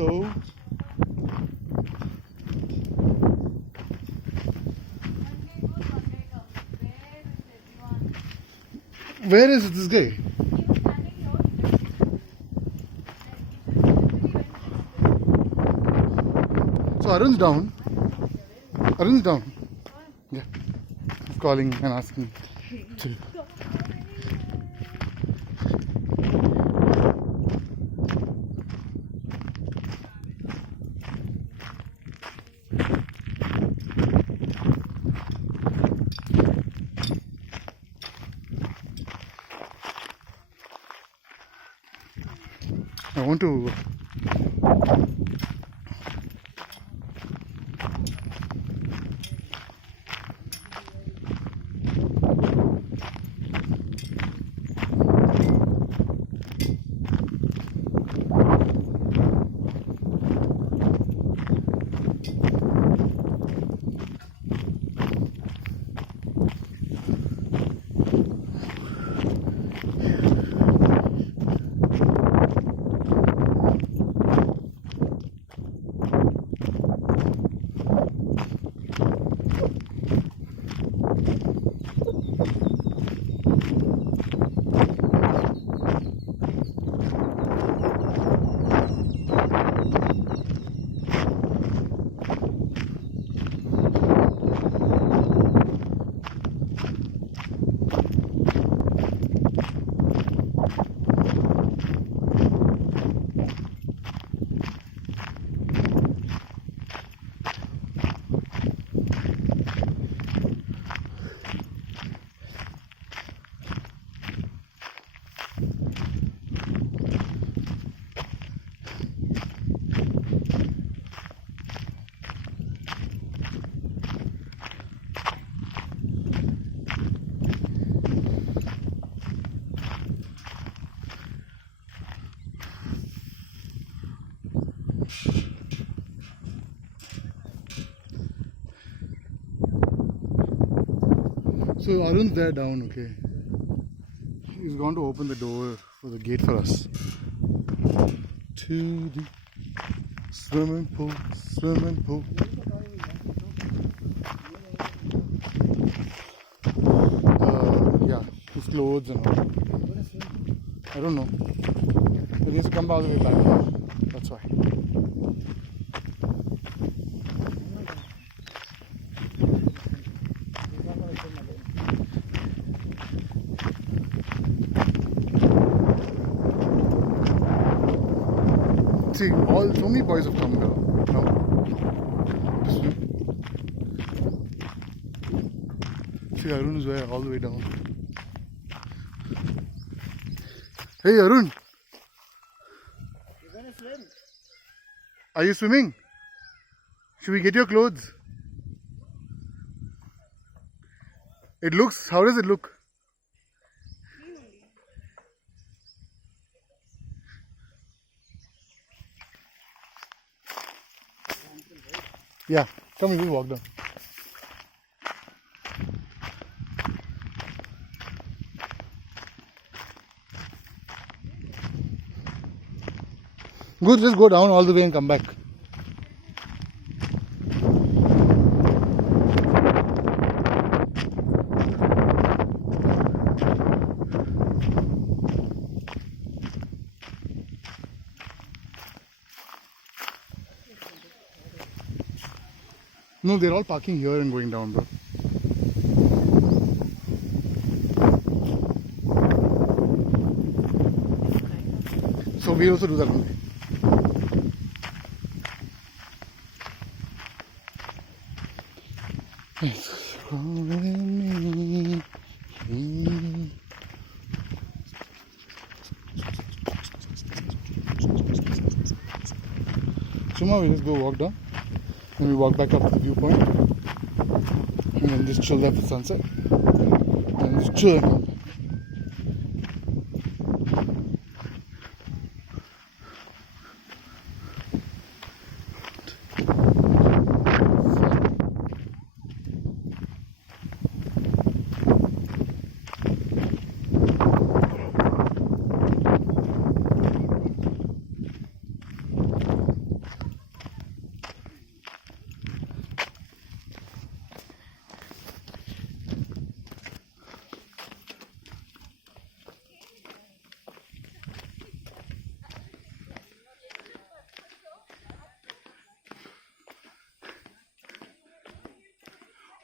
So where is this guy? So Arun's down. Arun's down. Yeah. He's calling and asking to. I want to. So Arun's there down, okay. He's going to open the door for the gate for us. To the swimming pool, swimming pool. Yeah, his clothes and all. I don't know. He needs to come all the way back. That's why. See, so many boys have come here. No? See, Arun is there, all the way down. Hey, Arun. You're gonna swim. Are you swimming? Should we get your clothes? It looks, how does it look? Yeah, come, we'll walk down. Good, let's go down all the way and come back. No, they're all parking here and going down, bro. So we also do that only. It's calling me. Shuma, we just go walk down. And we walk back up to the viewpoint. And then just chill there for sunset. And just chill and come back.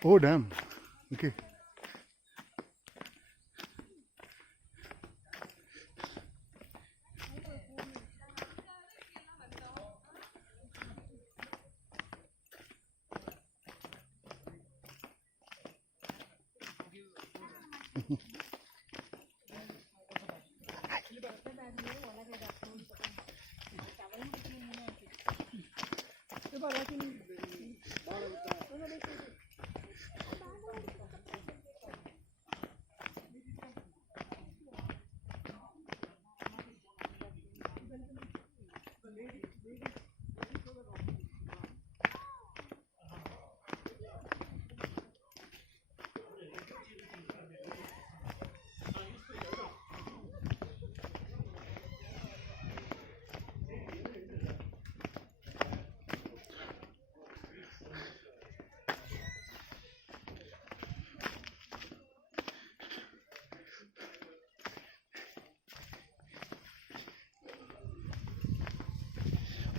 Oh, damn. Okay.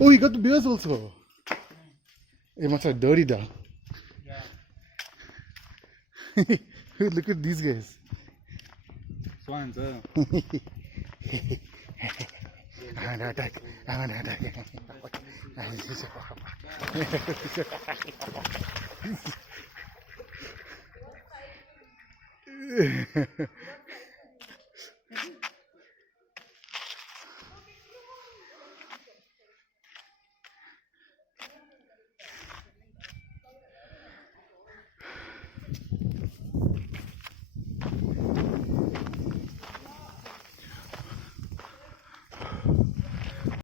Oh, you got the beers also. It must have dirty da. Yeah. Look at these guys. Swans, I'm gonna attack. I'm gonna attack.